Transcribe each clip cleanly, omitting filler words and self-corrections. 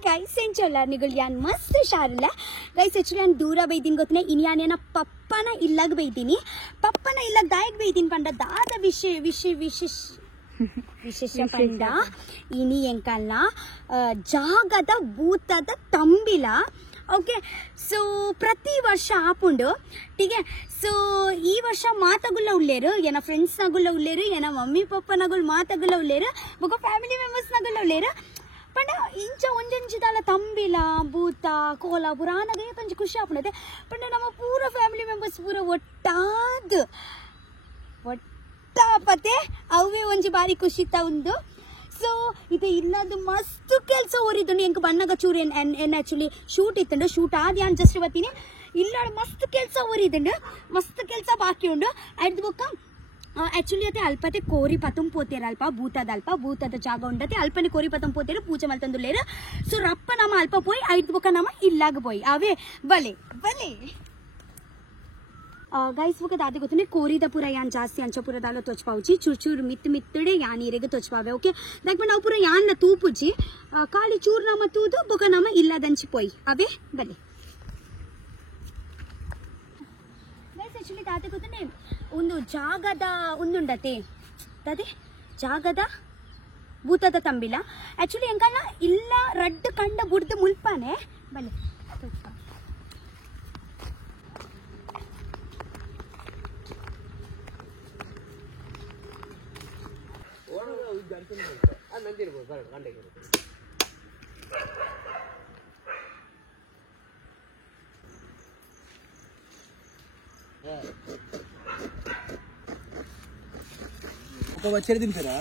guys, enjoy निगल यान मस्त शारला guys actually यान दूरा बैठीन गोतने इन्याने ना पप्पा ना इल्लग बैठीनी पप्पा ना इल्लग दायक बैठीन पंडा दादा विशेष पंडा इनी ಎಂಕಲ್ನ ಜಾಗದ ಭೂತದ ತಂಬಿಲ ಓಕೆ ಸೊ ಪ್ರತಿ ವರ್ಷ ಆಪುಂಡು ठीक है ಸೊ ಈ ವರ್ಷ ಮಾತಗುಲ್ಲ ಉಳ್ಳೇರು ಏನ ಫ್ರೆಂಡ್ಸ್ ನಗುಲ್ಲ ಉಳ್ಳೇರು ಏನ ಮಮ್ಮಿ ಪಪ್ಪ ನಗುಲ್ ಮಾತಗುಲ್ಲ ಉಳ್ಳೇರು ಬೊಕ ಫ್ಯಾಮಿಲಿ ಮೆಂಬರ್ಸ್ ನಗುಲ್ಲ ಉಳ್ಳೇರು ಪಂಡ ಇಂಚ ಒಂಜೊಂಜಿದಾಲ ತಂಬಿಲ ಭೂತ ಕೋಲ ಪುರಾಣಗೆ ಕೊಂಚ ಖುಷಿ ಆಪುಂಡತೆ ಪಂಡ ನಮ್ಮ ಪೂರ ಫ್ಯಾಮಿಲಿ ಮೆಂಬರ್ಸ್ ಪೂರ ಒಟ್ಟಾಪತೆ ಅವೇ ಒಂಜಿ ಬಾರಿ ಖುಷಿ ತಾ ಉಂದು ಸೊ ಇದು ಇಲ್ಲದು ಮಸ್ತ್ ಕೆಲಸ ಓರಿದ್ದು ಎಂಕ ಬಣ್ಣಗ ಚೂರು ಎನ್ ಆಕ್ಚುಲಿ ಶೂಟ್ ಇತ್ತಂಡು ಶೂಟ್ ಆದಿ ಅನ್ ಜಸ್ಟ್ ಇವತ್ತಿನಿ ಇಲ್ಲ ಮಸ್ತ್ ಕೆಲಸ ಓರಿದ್ದು ಮಸ್ತ್ ಕೆಲಸ ಬಾಕಿ ಉಂಡು ಅದ್ ಬೊಕ್ಕ ಆಕ್ಚುಲಿ ಅದೇ ಅಲ್ಪತೆ ಕೋರಿ ಪತಂ ಪೋತೇರ ಅಲ್ಪ ಭೂತದ ಜಾಗ ಉಂಡತೆ ಅಲ್ಪನೆ ಕೋರಿ ಪತಂ ಪೋತೇರು ಪೂಜೆ ಮಲ್ತಂದುಲ್ಲೇರು ಸೊ ರಪ್ಪ ನಮ್ಮ ಅಲ್ಪ ಪೋಯಿ ಐದು ಬೊಕ್ಕ ನಮ್ಮ ಇಲ್ಲಾಗ ಪೋಯಿ ಅವೇ ಬಲೆ गाइस वो दादी गोतने कोरीदा पूरा यान जास्ती अंच पूरा दालो तोचपाउची चूर मित्तडे यान इरेगे तोचपावे ओके दाक ನಾವು पूरा यान ನ ತೂಪುಜಿ ಕಾಲಿ ಚೂರ್ ನಮ ತೂದು ಬೊಕ ನಮ ಇಲ್ಲದಂಚಿ ಪೋಯಿ ಅವೇ ಬಲೆ ಗೈಸ್ ಆಕ್ಚುಲಿ दादी गोतने ಒಂದು ಜಾಗದ ಒಂದುಂಡತೆ ತದೆ ಜಾಗದ ಭೂತದ ತಂಬಿಲ ಆಕ್ಚುಲಿ ಎಂಕಲ್ಲ ಇಲ್ಲ ರಡ್ಡ್ ಕಂಡ ಬುಡ್ದು ಮುಲ್ಪಾನೆ ಬಲೆ ఒక వచ్చేది తింటారా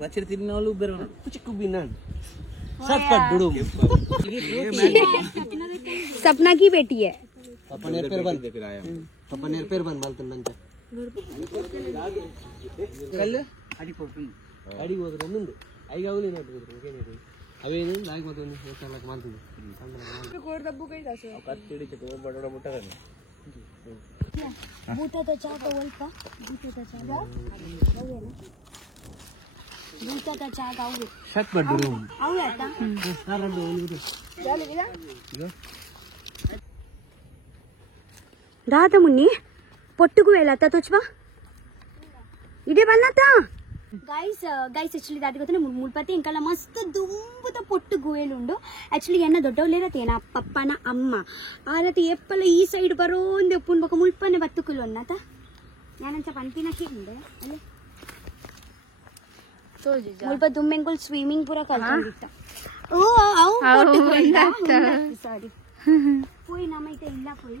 వచ్చేది తిన్న వాళ్ళు బెరవన కుచిక్కు బిన్నాను सटपट डुडुम सपना की बेटी है पापा नेर पेर बन मालतंడంట కళ్ళు అడి పోతుంది అయి కావులే నట్టు ఇంకేనేది అవేను లాగిపోతుంది ఏసాలకు మాలుతుంది కోర్ దబ్బు కై దాసే ఒక తిడి చెట్టు బడడ ముట్టగని ಭೂತದ ಜಾಗ ಒಲ್ಪ ಭೂತದ ಜಾಗ ಅವೇನು ಭೂತದ ಜಾಗ ಅವು ಸಟ್ಪಟ್ ಡುಡುಮ್ ಅವು ಆಯ್ತಾ ನಾರಂಡು ಒಂದು ಜಾಲಿಗಿಲ್ಲ ದಾದ ಮುನ್ನಿ ಪೊಟ್ಟುಗು ಹೇಳತ್ತ ತೋಚ್ವಾ ಇಡೆ ಬನ್ನತ ಗೈಸ್ ಆಕ್ಚುಲಿ ದಾದಿ ಗೊತ್ತನೆ ಮುಲ್ಪತಿ ಇಂಕಲ್ಲ ಮಸ್ತ್ ದುಂಬುದ ಪೊಟ್ಟು ಗುವೇಲುಂಡು ಆಕ್ಚುಲಿ ಎನ್ನ ದೊಡ್ಡವಲೇರತೇನ ಪಪ್ಪನ ಅಮ್ಮ ಆರತಿ ಎಪ್ಪಲ ಈ ಸೈಡ್ ಬರೋಂದು ಎಪ್ಪುನ್ ಬೊಕ ಮುಲ್ಪನೆ ಬತ್ತುಕುಲು ಅನ್ನತ ಯಾನಂಚ ಪಂಪಿನಕ್ಕೆ ಉಂಡೆ ಅಲ್ಲೇ ಮುಲ್ಪ ದುಮ್ಮೆಂಗುಲ್ ಸ್ವಿಮ್ಮಿಂಗ್ ಪೂರ ಕಲ್ಕೊಂಡಿತ್ತ ಓ ಅವು ಪೊಟ್ಟು ಗುವೇಲ ಸಾರಿ ಪೋಯಿ ನಮೈತೆ ಇಲ್ಲ ಪೋಯಿ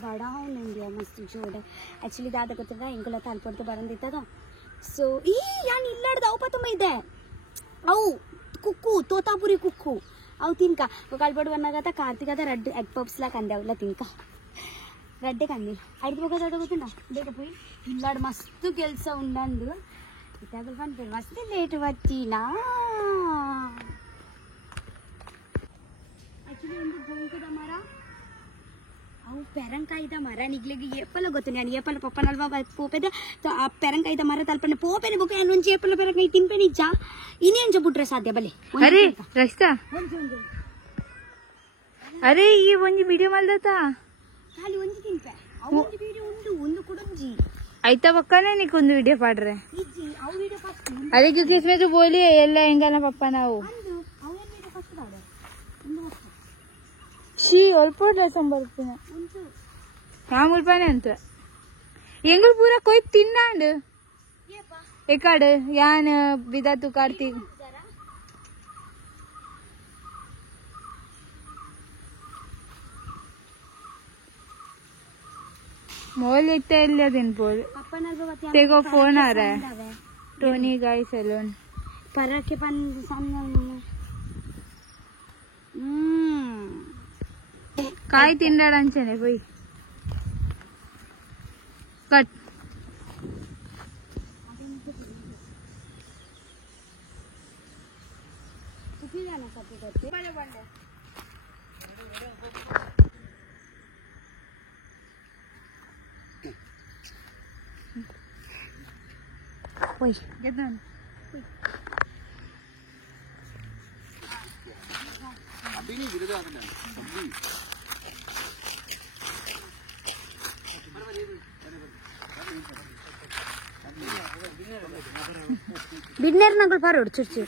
बड़ा हूँ इंडिया मस्त जोड़ एक्चुअली दादा ಗೊತ್ತಿಲ್ಲ ಎಂಕಲ ತಾಲ್ಪಡ್ತು ಬರಂದಿತ್ತದ ಸೊ ಈ ಯಾನ್ ಇಲ್ಲಾಡ್ದ ಅವು ಪತಮ ಇದೆ ಅವು ಕುಕ್ಕು ತೋತಾಪುರಿ ಕುಕ್ಕು ಅವು ತಿನ್ಕ ಕಾಲ್ಪಡು ಬನ್ನಾಗತ ಕಾರ್ತಿಕದ ರೆಡ್ ಎಗ್ ಪಪ್ಸ್ ला ಕಂದೆವಲ್ಲ ತಿನ್ಕ ರೆಡ್ಡೆ ಕಂದಿ ಐದು ಹೋಗ ದಾದ ಗೊತ್ತಿಲ್ಲ ಬೇಗ పోయి ಇಲ್ಲಾಡ್ ಮಸ್ತ್ ಕೆಲಸ ಉಂಡಂದು ಇತಾಗಲ್ ಬಂದ್ ಮಸ್ತ್ ಲೇಟ್ ಬತ್ತಿನಾ एक्चुअली ಒಂದು ಗೊಂಕದ ಮರ ಅವು ಪೆರಂಕಾಯಿದ ಮರ ನಿಗ್ಲಿಗೆ ಏಪಲ ಗೊತ್ತು ನಾನು ಏಪಲ ಪಪ್ಪನಲ್ವಾ ಪೋಪೆದೆ ಆ ಪೆರಂಕಾಯಿದ ಮರ ತಲ್ಪನೆ ಪೋಪೆನೆ ಬುಕ ಏನೊಂಜಿ ಏಪಲ ಪೆರಂಕಾಯಿ ತಿನ್ಪೆನಿ ಜಾ ಇನ್ನೇಂಜ ಬುಟ್ರೆ ಸಾಧ್ಯ ಬಲೆ ಅರೆ ರಸ್ತಾ ಅರೆ ಈ ಒಂಜಿ ವಿಡಿಯೋ ಮಲ್ದತ ಖಾಲಿ ಒಂಜಿ ತಿನ್ಪೆ ಅವು ಒಂಜಿ ವಿಡಿಯೋ ಒಂದು ಕುಡಂಜಿ ಐತ ಬಕ್ಕನೆ ನಿಕ್ಕೊಂದು ವಿಡಿಯೋ ಪಾಡ್ರೆ ಇಜ್ಜಿ ಅವು ವಿಡಿಯೋ ಫಸ್ಟ್ ಅರೆ ಕ್योंकि इसमें जो बोली है ಎಲ್ಲ ಹೆಂಗನ ಪಪ್ಪ ನಾವು ಅಂದು ಅವು ಏನು ವಿಡಿಯೋ ಫಸ್ಟ್ ಬಾಡೆ ಒಂದು ವರ್ಷ ಶೀ ಒಳ್ಪೋಡ್ಲ ಸಂಬರ್ತಿನ ಒಂದು ಮಾಮೂಲ್ಪಾನೆ ಅಂತ ಎಂಗುಲ್ ಪೂರ ಕೊಯ್ ತಿನ್ನಾಂಡು ಏಪ ಎಕಾಡು ಯಾನ್ ಬಿದಾತು ಕಾರ್ತಿಕ್ ಜರಾ मोल इतना इल्ले दिन बोल पप्पनल्वा बत्ती तेको फोन आ रहा है टोनी गाय सैलून पर के पन सामने काय తినడానికనే పోయి కట్ किती जाना करते करते बड़े बंडे ओय गेदन बिडनेर नगल पर उड़ चुर चुर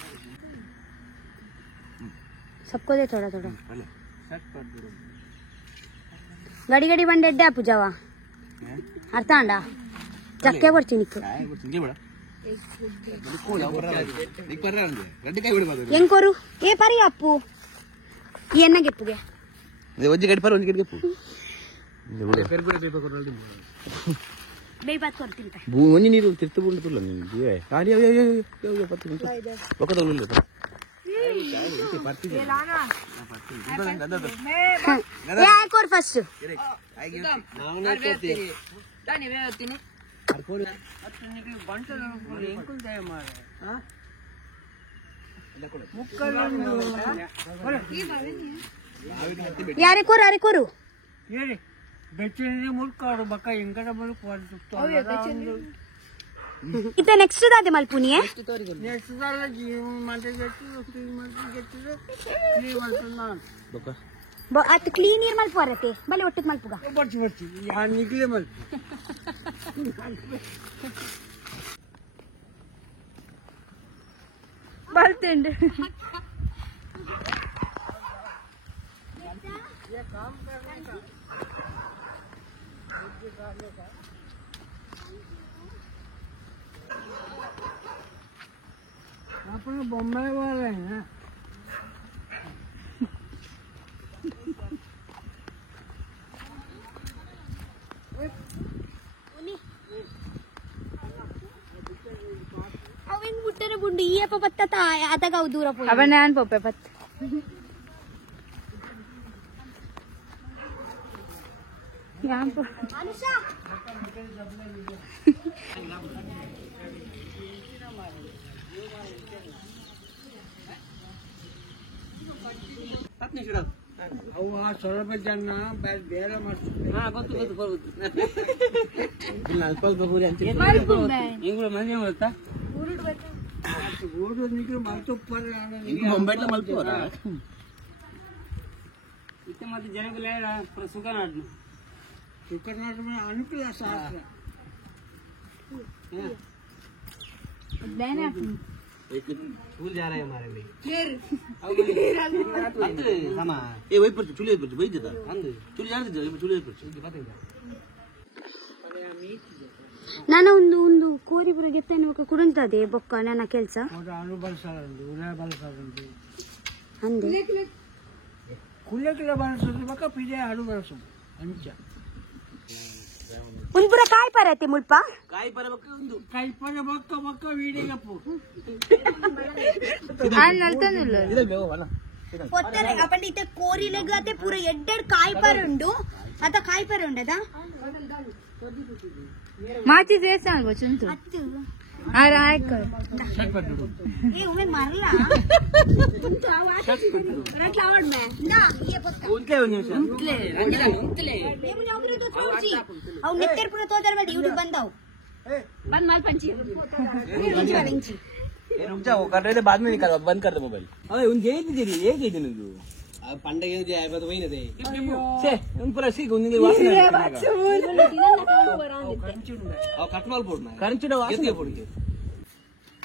सबको दे थोड़ा थोड़ा गड़ी गड़ी बंडे अड्डे आपू जावा अर्थ अंडा चक्के पड़ती निक्को ಹೆಂಗ್ ಕೊರು ಏ ಪರಿ ಅಪ್ಪು ಎನ್ನ ಗೆಪ್ಪುಗೆ ಒಂಜಿ ಗಡಿ ಪರ ಒಂಜಿ ಗಡಿ ಗೆಪ್ಪು ಬೇಯ್ಪಾತ್ ಕೊಡ್ತೀನಿ ಒಂಜಿ ನೀರು ತಿರ್ತು ಬುಂಡುಲ್ಲ ನಿಮ್ಗೆ ಗಾಡಿ ಪತ್ತು ನಿಮಿಷ ಬೊಕ್ಕದಲ್ಲ ಕೊರ್ ಫಸ್ಟ್ ಯಾರೇ ಕೋರು ಯಾರೇ ಕೋರು ಇತ್ತ ನೆಕ್ಸ್ಟ್ ದಾದೆ ಮಲ್ಪುನಿಯೇ ಅತ್ ಕ್ಲೀನ್ ನೀರ್ ಮಲ್ಪ ಬರತ್ತೆ ಬಲೆ ಒಟ್ಟಿಗೆ ಮಲ್ಪುಗ ಬರ್ತೇನೆ अपने बम्बई वाले हैं ಅವೇನ್ ಮುಟ್ಟನೆ ಬುಂಡು ಈ ಅಪ್ಪ ಪತ್ತ ಆತಾಗ ಅವು ದೂರ ಪೋಯಿ ಅವ ನಾನು ಪೊಪ್ಪೆ ಪತ್ ಅನುಷಾ ಅವು ಆ ಸ್ವಲ್ಪ ಜನ ಬೇರೆ ಮಾಡ್ತಾರೆ ಅಲ್ಪ ಅಲ್ಪ ಹೋರಿ ಅಂತ ಇಂಗ್ಳು ಮನೆ ಗೊತ್ತಾ ಊರು ನಿಗ್ರು ಮಲ್ತುಪ್ಪರ ಮುಂಬೈಲ ಮಲ್ಪೋರ ಇತ್ತೆ ಮತ್ತೆ ಜನಗಳು ಸುಖನಾಡ್ನು ಸುಖನಾಡ್ ಅನುಕೂಲ ಶಾಸ್ತ್ರ फूल जा रहा है हमारे लिए समा ए वही पर चुले पर वही जता चुले यार चुले पर पता ನಾನು ಒಂದು ಕೋರಿಪುರಗೆ ಎತ್ತನ್ನುವ ಕುಡುಂತದೆ ಬೊಕ್ಕ ನನ್ನ ಕೆಲಸ ಅನು ಬಳಸಾರಂದು ಉಳೆ ಬಳಸಾರಂದು ಅಂದೆ ಕುಳ್ಳಕ್ಕಿಲ್ಲ ಬಳಸೋದು ಬಕ್ಕ ಪಿದೆ ಅಡು ಬಳಸೋದು ಅಂಚ ಉಲ್ಪುರ ಕಾಯಿ ಪರತ್ತೆ ಮುಲ್ಪ ಕಾಯಿ ಪರ ಬಕ್ಕ ಒಂದು ಕೈಪನ ಬಕ್ಕ ಬಕ್ಕ ವೀಡಿಗಪ್ಪು ಇದೆ ಮೇವ ವನ పొత్తరే అప్పటి ఇతే కోరిలేగు అతే పూర ఎడ్డెడ్ కాయ పరుండు అత కాయ పరుండదా మాచి చేస్తాను వచ్చుంటు అత్తు ఆ రాయకర్ ఏ ఉమే మరలా రట్లా అవడ్ మే నా ये पक्का उनके उनके ये मुझे उनके तो छोड़ची औ नेत्तर पुरा तोदर में ड्यूटी बंदाओ बंद माल पंची पंची ए रुक जा वो कर रहे थे बाद में निकाल बंद कर दे मोबाइल अबे उन जे दे ये के दिन तू अब पंडे ये आए तो वही ना दे छे उन पर ऐसी गुंदी वासना और कटमाल पोड़ना करंचुड वासना पोड़ के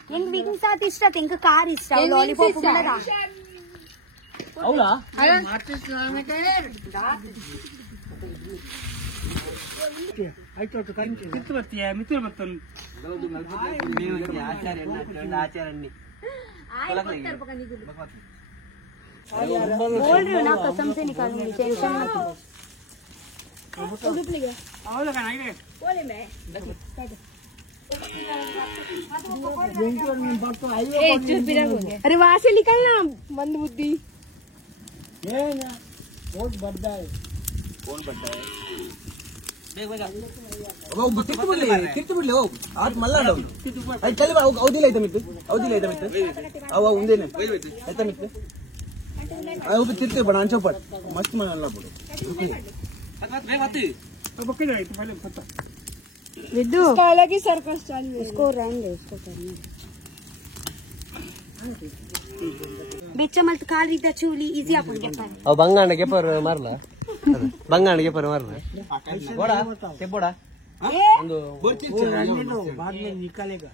ಹೆಂಗ್ ಬಿಗಿನ್ ಸಾತ್ ಇಷ್ಟ ತಿಂಕ ಕಾರ್ ಇಷ್ಟ ಲಾಲಿಪಾಪ್ ಮಾಡದ అవునా ಆಯ್ತು ಕರೆಂಟ್ ಮಿತ್ರ ಬರ್ತೀಯ ಮಿತ್ರ ಬರ್ತಾನೆ ಆಚಾರ್ಯ बोल रही हूँ ना कसम से निकालूंगी टेंशन मत लो अरे वहां से निकलना मंद बुद्धि बहुत बड़ा है कौन बड्डा है तिर्तु बिडले हो आज मल्लाडव అది చలి అవదిలే అయితే మిత్ర అవ ఉందేనే అయితే మిత్ర అవ తిర్తే బనాంచో పట్ మస్త్ మనల్లా పడు అగत మే మत बकरी है तो पहले पता विद्दू इसका अलग ही सर्कस चालू है उसको रहने दे उसको करने दे बेच्चा मल्त खाली दा चूली इजी आपण गेपार अब बंगाण गेपर मारला बंगाण गेपर मारला बोड़ा के बोड़ा ಒಂದು बाद में निकालेगा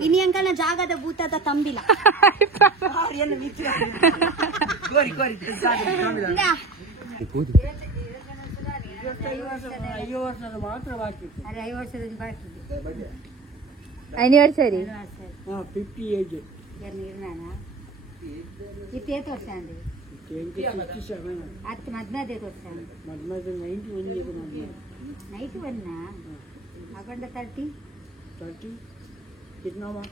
इनी अंकल ना जागದ ಭೂತದ ತಂಬಿಲ ಮಾತ್ರ ಬಾಕಿ ಆನಿವರ್ಸರಿ 50 ಏಜ್ इथे ತೋರ್ಸಂದೆ 57 ಅತ್ ಮದ್ಮದೆ ತೋರ್ಸಂದೆ ಮದ್ಮದ 91 ಇದೆ ಮದ್ಮದ 91 ನಾ ಅಗಂಡ 30 कितना हुआ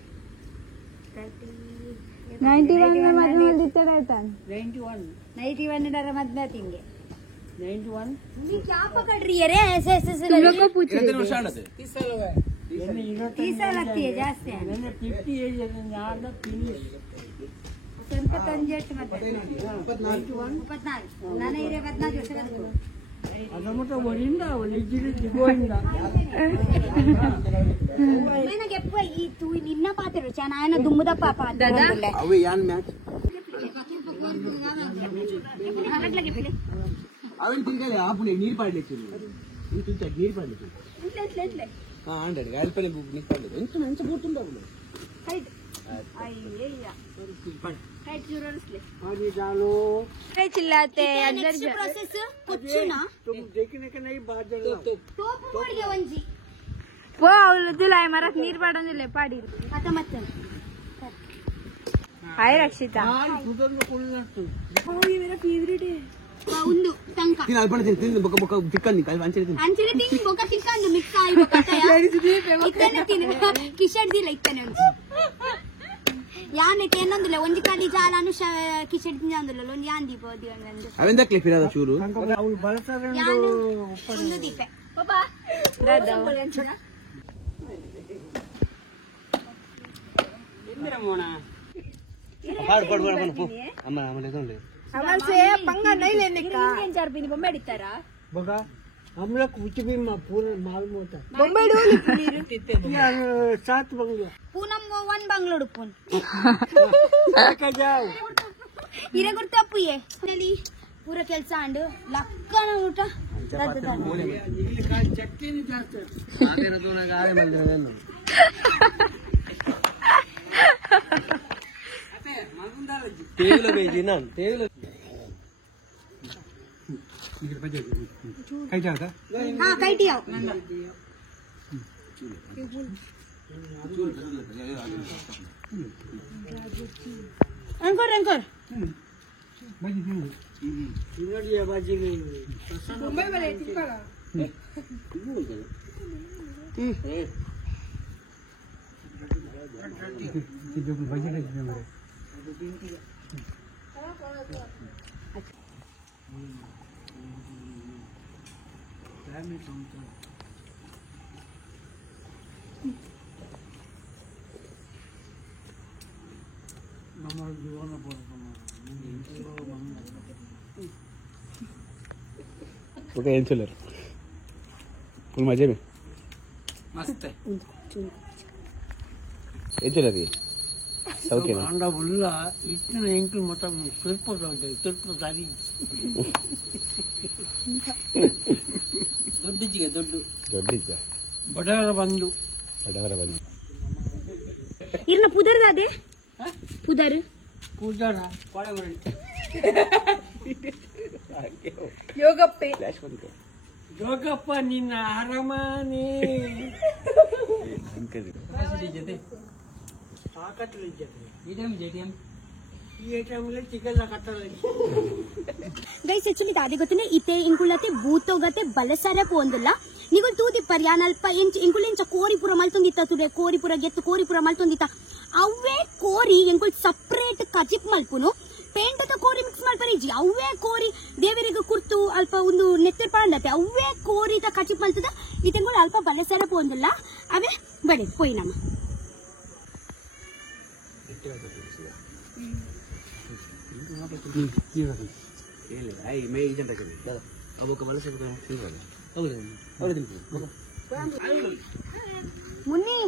91 में मधु दित्ते रहता 91 डर मद्मे तिंगे 91 तुम क्या पकड़ रही है रे ऐसे ऐसे से तुम लोग को पूछ रही 30 ವರ್ಷ ಆಡದೆ 30 साल हो गए 30 साल लगती है जास्ती है मैंने 50 एज है यार ना फिनिश तुमको तंजेट मत 24 नाने इरे 14 ವರ್ಷ ಕದಕು ಅದಮಟ ವರಿಂದ ಒಲಿಜಿಲಿ ದಿಗೋಯಿಂದ ನನಗೆ ಎಪ್ಪ ಈ ತು ನಿನ್ನ ಪಾತ್ರೆ ಚೆನ್ನಾಯನ ದುಮ್ಮದ ಪಾಪ ದಾದಾ ಅವೆ ಯಾನ್ ಮ್ಯಾಚ್ ಹಾಗಟ್ಲಗೆ ಬಿಡಿ ಅವನ್ ತಿಂಗಳೆ ಆಪುನೆ ನೀರ್ ಪಾಡ್ಲಿಕ್ಕೆ ನೀ ತಿಂತ ನೀರ್ ಪಾಡ್ಲಿಕ್ಕೆ ಇಟ್ಲೆ ಹಾ ಅಂಡಡೆ ಅಲ್ಪನೆ ನೀರ್ ಪಾಡ್ಲಿಕ್ಕೆ ಎಂತ ಮಂಚ ಬೂರ್ತುಂಡಾವು ಹೈಟ್ ಅಯ್ಯಯ್ಯ ಹೈಟ್ ಜೂರಸ್ಲೆ आगे डालो चिल्लाते ನೆಕ್ಸ್ಟ್ ಪ್ರೋಸೆಸ್ ಕೊಚ್ಚುನಾ तुम देखने के नहीं बात जरूर ಟೋಪು ಮಾಡಿಗೆ ಒಂಜಿ वो ಅವಳು ಜುಲೈ ಮರಕ್ ನೀರ್ ಬಾಡೋದಿಲ್ಲ ಪಾಡಿ ಅತ ಮತ್ತೆ ಹಾಯ್ ರಕ್ಷಿತಾ ಸುಧರ್ನ ಕೊಲ್ಲತ್ತು ಒಂದು ಟಂಕ ತಿನ್ನ ಅಲ್ಪನೆ ತಿನ್ನ ಬೊಕ್ಕ ಬೊಕ್ಕ ತಿಕ್ಕಲ್ಲಿ ಕಾಲ್ ಅಂಚೆ ತಿನ್ನ ಅಂಚಿನ ತಿಂಗಿ ಬೊಕ ತಿಕ್ಕಂದು ಮಿಕ್ಸ್ ಆಗಿ ಬೊಕಟಯ ಇತ್ತನೆ ತಿನ್ನ ಕಿಶಡ್ ದಿಲ್ಲ ಇತ್ತನೆ ಒಂಜಿ ಯಾನೆಕ್ಕೆ ಇನ್ನೊಂದಿಲ್ಲ ಒಂಜಿ ಕಾಲಿ ಜಾಲಾನು ಕಿಶಡ್ ತಿಂಜಂದಿಲ್ಲ ಒಂಜಿ ಯಾನ್ ದೀಪ ಓದಿ ಒಂದಂದು ಅವೆಂದಕ್ಲೆ ಫಿರಾದ ಚೂರು ಅವ್ರು ಬಳಸ್ತಾರೆ ಯಾನು ಒಂದು ದೀಪೆ ಪಾಪ ಪಾಡ್ ಪಾಡ್ ಪಾಡ್ ಪೋ ಅಮ್ಮ ಅಮ್ಮ ಲೆಕೊಂಡೆ ಬೊಮ್ಮೆ ಅಡಿತಾರಾ बघा हम लोग कुछ भी पूरा मालूम होता है 7 बंगले पूनम वन बंगलोर पुन लेकर जाओ ಇರೆ ಗುರ್ತಪ್ಪುಯೆ ನಲ್ಲಿ ಪೂರ ಕೆಲಸ ಅಂಡು ಲಕ್ಕನ ಊಟ ಇಲ್ಲಿ ಕಾಲ್ ಚಕ್ಕೆ ಜಾಸ್ತಿ ಆದೇನದು ನನಗೆ ಆರೆ ಮಲ್ದೇನು ಟೇಬಲ್ ಬೇಜಿ ನಾನು ಟೇಬಲ್ ಕೈ ಜಾಗ ಹಾ ಕೈಟಿ ಆವ್ अंकुर अंकुर इन्होंने बाजी में मुंबई में रहती पड़ा हमारे जीवन में ओके ಏನ್ ಚಲೋ ಫುಲ್ ಮಜಾ ಮೇ मस्त है ಏನ್ ಚಲೋ ರೀ ಸೌಖ್ಯನಾ अंडा बुल्ला इतना इंक्ल मतलब सिर्फ सारी ದೊಡ್ಡಿದ್ದ बड़ारा बंदू ಬಡವರ ಬಂದು ಇರ್ನ ಪುದರ್ ದಾದೆ ಪುದರ್ ಕೂದಾರ ಯೋಗಪ್ಪೆ ಫ್ಲಾಶ್ ಬಂತು ಜೋಗಪ್ಪ ನಿನ್ನ ಅರಮನೆ ಈ ಟೈಮಲ್ಲಿ ಚಿಕನ್ ಕಟ್ಟಲ್ಲ ಗೈಸ್ ಆಕ್ಚುಲಿ ದಾದಿ ಗೊತ್ತಿನ ಇತೆ ಇಂಕುಳತೆ ಭೂತೋಗತೆ ಬಲಸರ ಪೋಂದಿಲ್ಲ ನಿಗುಲ್ ತೂತಿ ಪರ್ಯಾನ ಅಲ್ಪ ಇಂಕುಳ ಇಂಚ ಕೋರಿಪುರ ಮಲ್ತೊಂದಿತ್ತ ತುಡೆ ಕೋರಿಪುರ ಗೆತ್ತು ಕೋರಿಪುರ ಮಲ್ತೊಂದಿತ್ತ ಅವೇ ಕೋರಿ ಎಂಕುಲ್ ಸಪ್ರೇಟ್ ಕಚಿಪ್ ಮಲ್ಪುನು ಪೇಂಟದ ಕೋರಿ ಮಿಕ್ಸ್ ಮಲ್ಪರಿಜಿ ಅವೇ ಕೋರಿ ದೇವರಿಗೆ ಕುರ್ತು ಅಲ್ಪ ಒಂದು ನೆತ್ತಿರ್ ಪಾಂಡತೆ ಅವೇ ಕೋರಿದ ಕಚಿಪ್ ಮಲ್ತದ ಇತೆಂಗುಳ ಅಲ್ಪ ಬಲಸರ ಪೋಂದಿಲ್ಲ ಅವೇ ಬಡಿ ಪೋಯಿ ನಮ್ಮ ಮೇ ಏಜೆಂಟ್ ಹಾಕಿದೆ ಅವಕ್ಕೆ ಮನಸ್ಸು ಹೌದು ಮುನ್ನಿ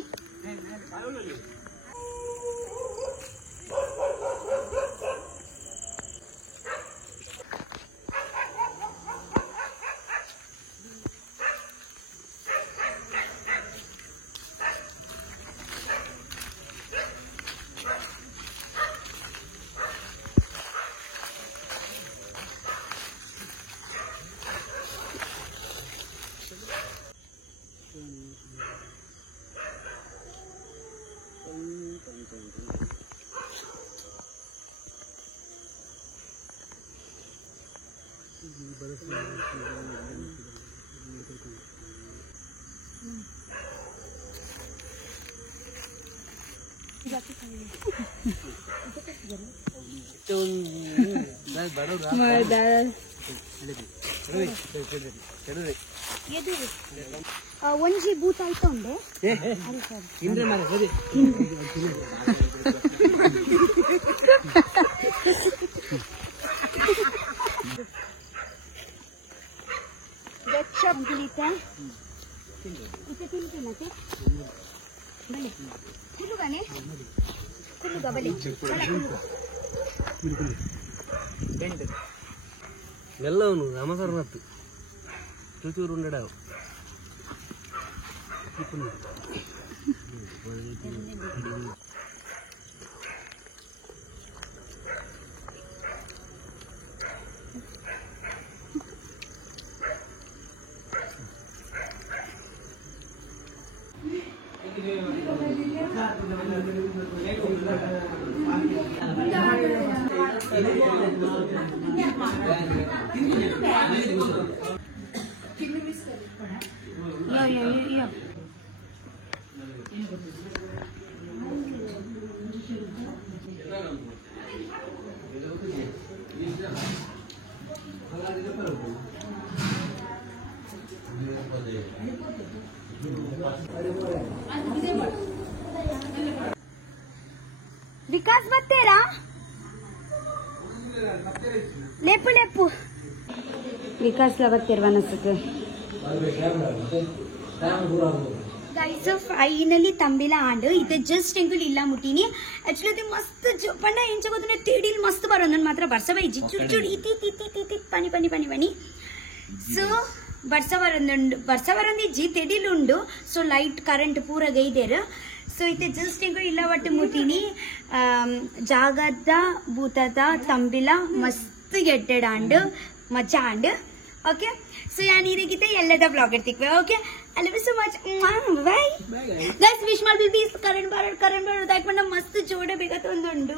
ಒಂಜಿ ಬೂತ್ ಆಯ್ತು ಉಂಡೆ इथे तिलते ना ते बले कुलुगा ने कुलुगा बले चला कुलुगा ಎಲ್ಲವನು ರಾಮಸರನತ್ತು ಚೂಚೂರು ఉండడావు या विकास बत्तेरा लेपु लेपु विकास ला बत्तेर वनसके गाइस फाइनली तंबिला आंड इथे जस्ट ಎಂಕುಲು ಇಲ್ಲ ಮುಟ್ಟಿನಿ ಆಕ್ಚುಲಿ ಅದು ಮಸ್ತ್ ಪಂಡ ಎಂಚ ಗೊತ್ತನೆ ತೇಡಿಲ್ ಮಸ್ತ್ ಬರೋನ್ ಮಾತ್ರ ಬರ್ಸವ ಇಜ್ಜಿ ಚುಚ್ಚುಡಿ ಇತಿ ತಿ ತಿ ತಿ ಪನಿ ಪನಿ ಪನಿ ಪನಿ ಸೊ ಬರ್ಸವರೊಂದು ಇಜ್ಜಿ ತೆಡಿಲುಂಡು ಸೊ ಲೈಟ್ ಕರೆಂಟ್ ಪೂರ ಗೈದೇರು ಸೊ ಇತ್ತೆ ಜಸ್ಟ್ ಎಂಕುಲು ಇಲ್ಲ ಒಟ್ಟು ಮುಟ್ಟಿನಿ ಜಾಗದ ಭೂತದ ತಂಬಿಲ ಮಸ್ತ್ ಗೆಟ್ಟೆಡ್ ಆಂಡ್ ಮಜಾ ಆಂಡ್ ಓಕೆ ಸೊ ಯಾನ್ ಈರಿಗಿತೆ ಎಲ್ಲದ ಬ್ಲಾಗ್ ಇರ್ತಿಕ್ವೆ okay I love you so much. Bye. Guys, wish mal baby current bar daikpanda mast jode begata ondu